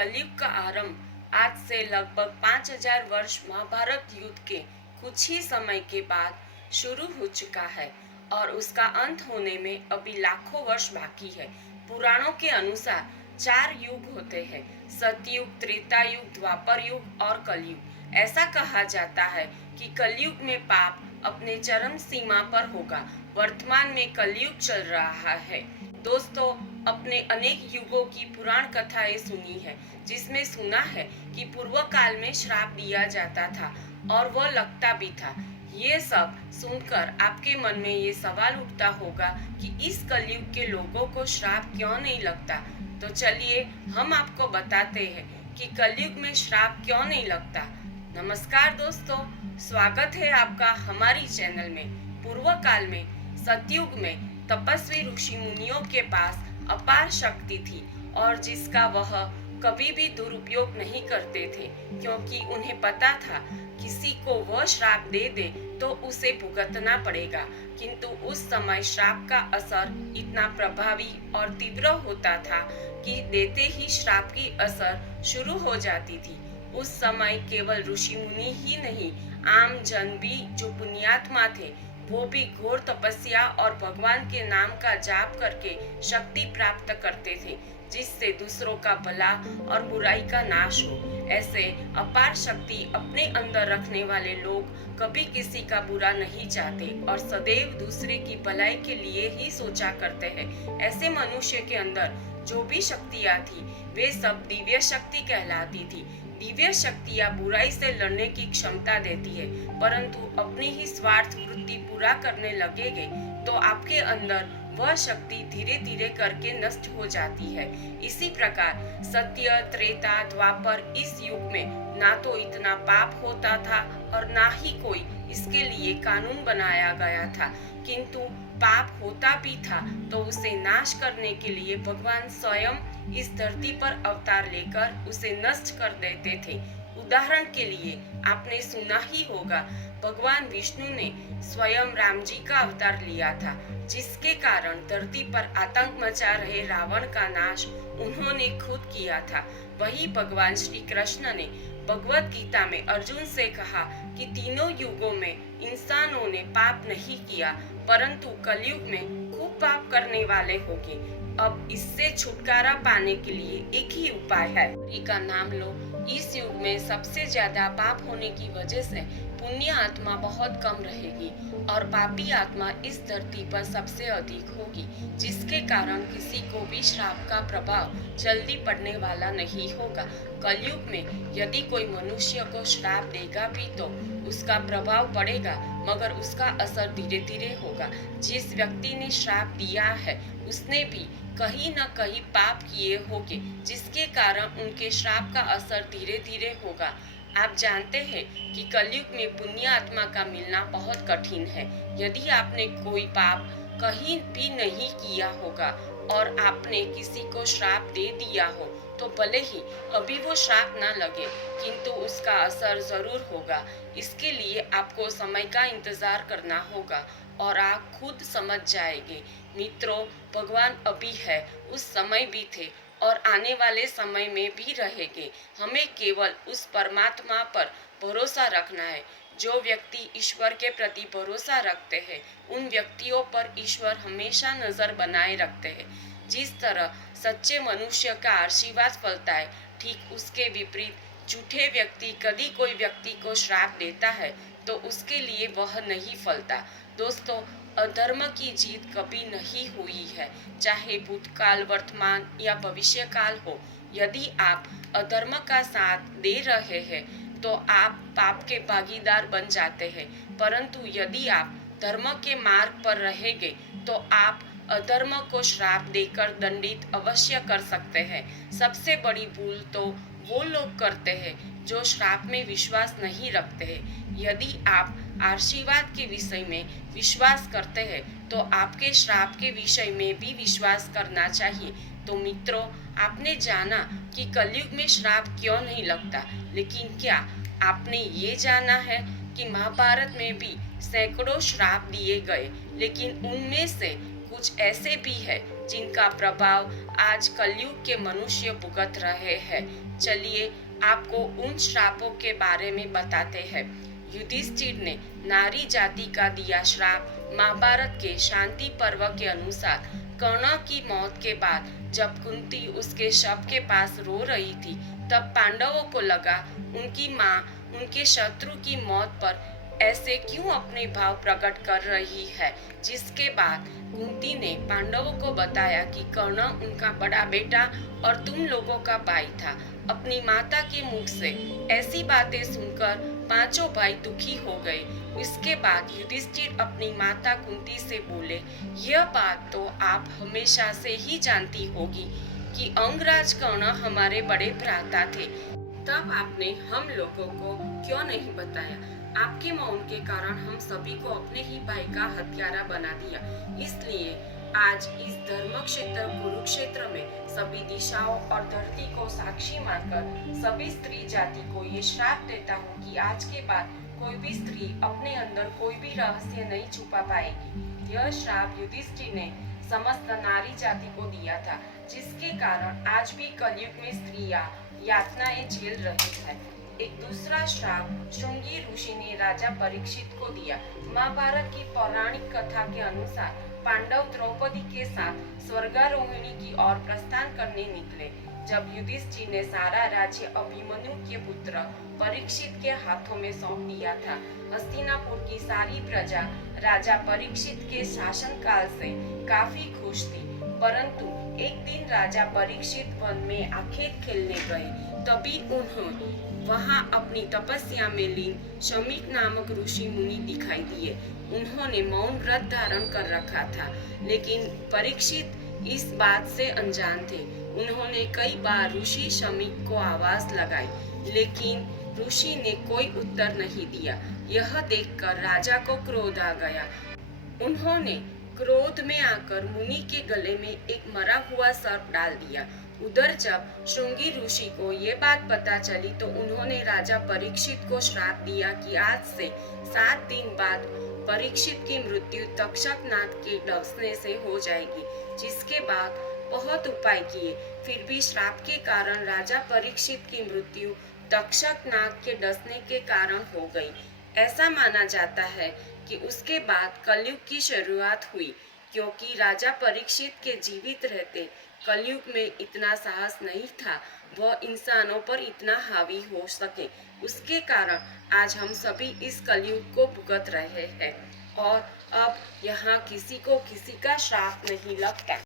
कलयुग का आरंभ आज से लगभग 5000 वर्ष महाभारत युद्ध के कुछ ही समय के बाद शुरू हो चुका है और उसका अंत होने में अभी लाखों वर्ष बाकी है। पुराणों के अनुसार 4 युग होते हैं, सतयुग, त्रेता युग, द्वापर युग और कलयुग। ऐसा कहा जाता है कि कलयुग में पाप अपने चरम सीमा पर होगा। वर्तमान में कलयुग चल रहा है। दोस्तों, अपने अनेक युगों की पुराण कथाएं सुनी है, जिसमें सुना है कि पूर्व काल में श्राप दिया जाता था और वह लगता भी था। ये सब सुनकर आपके मन में ये सवाल उठता होगा कि इस कलयुग के लोगों को श्राप क्यों नहीं लगता। तो चलिए हम आपको बताते हैं कि कलयुग में श्राप क्यों नहीं लगता। नमस्कार दोस्तों, स्वागत है आपका हमारी चैनल में। पूर्व काल में सतयुग में तपस्वी ऋषि मुनियों के पास अपार शक्ति थी और जिसका वह कभी भी दुरुपयोग नहीं करते थे, क्योंकि उन्हें पता था किसी को वह श्राप दे दे तो उसे भुगतना पड़ेगा। किंतु उस समय श्राप का असर इतना प्रभावी और तीव्र होता था कि देते ही श्राप की असर शुरू हो जाती थी। उस समय केवल ऋषि मुनि ही नहीं, आम जन भी जो पुण्यात्मा थे वो भी घोर तपस्या और भगवान के नाम का जाप करके शक्ति प्राप्त करते थे, जिससे दूसरों का भला और बुराई का नाश हो। ऐसे अपार शक्ति अपने अंदर रखने वाले लोग कभी किसी का बुरा नहीं चाहते और सदैव दूसरे की भलाई के लिए ही सोचा करते हैं। ऐसे मनुष्य के अंदर जो भी शक्तियाँ थी वे सब दिव्य शक्ति कहलाती थी। दिव्य शक्तियाँ बुराई से लड़ने की क्षमता देती है, परंतु अपनी ही स्वार्थ वृत्ति पूरा करने लगेंगे तो आपके अंदर वह शक्ति धीरे धीरे करके नष्ट हो जाती है। इसी प्रकार सत्य, त्रेता, द्वापर इस युग में ना तो इतना पाप होता था और ना ही कोई इसके लिए कानून बनाया गया था, किंतु पाप होता भी था तो उसे नाश करने के लिए भगवान स्वयं इस धरती पर अवतार लेकर उसे नष्ट कर देते थे। उदाहरण के लिए आपने सुना ही होगा, भगवान विष्णु ने स्वयं राम जी का अवतार लिया था, जिसके कारण धरती पर आतंक मचा रहे रावण का नाश उन्होंने खुद किया था। वही भगवान श्री कृष्ण ने भगवत गीता में अर्जुन से कहा कि तीनों युगों में इंसानों ने पाप नहीं किया, परंतु कलयुग में खूब पाप करने वाले होंगे। अब इससे छुटकारा पाने के लिए एक ही उपाय है, हरि का नाम लो। इस युग में सबसे ज्यादा पाप होने की वजह से पुण्य आत्मा बहुत कम रहेगी और पापी आत्मा इस धरती पर सबसे अधिक होगी, जिसके कारण किसी को भी श्राप का प्रभाव जल्दी पड़ने वाला नहीं होगा। कलयुग में यदि कोई मनुष्य को श्राप देगा भी तो उसका प्रभाव पड़ेगा, मगर उसका असर धीरे धीरे होगा। जिस व्यक्ति ने श्राप दिया है उसने भी कहीं न कहीं पाप किए होंगे, जिसके कारण उनके श्राप का असर धीरे धीरे होगा। आप जानते हैं कि कलयुग में पुण्य आत्मा का मिलना बहुत कठिन है। यदि आपने कोई पाप कहीं भी नहीं किया होगा और आपने किसी को श्राप दे दिया हो तो भले ही अभी वो श्राप ना लगे, किंतु उसका असर जरूर होगा। इसके लिए आपको समय का इंतजार करना होगा और आप खुद समझ जाएंगे। मित्रों, भगवान अभी है, उस समय भी थे और आने वाले समय में भी रहेंगे। हमें केवल उस परमात्मा पर भरोसा रखना है। जो व्यक्ति ईश्वर के प्रति भरोसा रखते हैं उन व्यक्तियों पर ईश्वर हमेशा नजर बनाए रखते हैं। जिस तरह सच्चे मनुष्य का आशीर्वाद फलता है, ठीक उसके विपरीत झूठे व्यक्ति यदि कोई व्यक्ति को श्राप देता है तो उसके लिए वह नहीं फलता। दोस्तों, अधर्म की जीत कभी नहीं हुई है, चाहे भूतकाल, वर्तमान या भविष्य काल हो। यदि आप अधर्म का साथ दे रहे हैं तो आप पाप के भागीदार बन जाते हैं, परंतु यदि आप धर्म के मार्ग पर रहेंगे तो आप अधर्म को श्राप देकर दंडित अवश्य कर सकते हैं। सबसे बड़ी भूल तो वो लोग करते हैं जो श्राप में विश्वास नहीं रखते हैं। यदि आप आशीर्वाद के विषय में विश्वास करते हैं तो आपके श्राप के विषय में भी विश्वास करना चाहिए। तो मित्रों, आपने जाना कि कलयुग में श्राप क्यों नहीं लगता, लेकिन क्या आपने ये जाना है कि महाभारत में भी सैकड़ों श्राप दिए गए, लेकिन उनमें से कुछ ऐसे भी है जिनका प्रभाव आज कलयुग के मनुष्य भुगत रहे हैं। चलिए आपको उन श्रापों के बारे में बताते हैं। युधिष्ठिर ने नारी जाति का दिया श्राप। महाभारत के शांति पर्व के अनुसार कर्ण की मौत के बाद जब कुंती उसके शव के पास रो रही थी, तब पांडवों को लगा उनकी माँ उनके शत्रु की मौत पर ऐसे क्यों अपने भाव प्रकट कर रही है। जिसके बाद कुंती ने पांडवों को बताया कि कर्ण उनका बड़ा बेटा और तुम लोगों का भाई था। अपनी माता के मुख से ऐसी बातें सुनकर पांचों भाई दुखी हो गए। इसके बाद युधिष्ठिर अपनी माता कुंती से बोले, यह बात तो आप हमेशा से ही जानती होगी कि अंगराज कर्ण हमारे बड़े भ्राता थे। तब आपने हम लोगों को क्यों नहीं बताया? आपके मौन के कारण हम सभी को अपने ही भाई का हत्यारा बना दिया। इसलिए आज इस धर्म क्षेत्र कुरुक्षेत्र में सभी दिशाओं और धरती को साक्षी मानकर सभी स्त्री जाति को ये श्राप देता हूँ कि आज के बाद कोई भी स्त्री अपने अंदर कोई भी रहस्य नहीं छुपा पाएगी। यह श्राप युधिष्ठिर ने समस्त नारी जाति को दिया था, जिसके कारण आज भी कलयुग में स्त्रियां यातनाएं झेल रही है। एक दूसरा श्राप श्रृंगी ऋषि ने राजा परीक्षित को दिया। महाभारत की पौराणिक कथा के अनुसार पांडव द्रौपदी के साथ स्वर्गारोहिणी की ओर प्रस्थान करने निकले। जब युधिष्ठिर ने सारा राज्य अभिमन्यु के पुत्र परीक्षित के हाथों में सौंप दिया था, हस्तिनापुर की सारी प्रजा राजा परीक्षित के शासन काल से काफी खुश थी। परंतु एक दिन राजा परीक्षित वन में आखेट खेलने गए। तभी उन्हें वहां अपनी तपस्या में लीन शमीक नामक ऋषि मुनि दिखाई दिए। उन्होंने मौन व्रत धारण कर रखा था, लेकिन परीक्षित इस बात से अनजान थे। उन्होंने कई बार ऋषि शमीक को आवाज लगाई, लेकिन ऋषि ने कोई उत्तर नहीं दिया। यह देखकर राजा को क्रोध आ गया। उन्होंने क्रोध में आकर मुनि के गले में एक मरा हुआ सर्प डाल दिया। उधर जब श्रृंगी ऋषि को ये बात पता चली तो उन्होंने राजा परीक्षित को श्राप दिया कि आज से 7 दिन बाद परीक्षित की मृत्यु तक्षक नाग के डसने से हो जाएगी। जिसके बाद बहुत उपाय किए, फिर भी श्राप के कारण राजा परीक्षित की मृत्यु तक्षक नाग के डसने के कारण हो गई। ऐसा माना जाता है कि उसके बाद कलयुग की शुरुआत हुई, क्योंकि राजा परीक्षित के जीवित रहते कलयुग में इतना साहस नहीं था वह इंसानों पर इतना हावी हो सके। उसके कारण आज हम सभी इस कलयुग को भुगत रहे हैं और अब यहाँ किसी को किसी का श्राप नहीं लगता।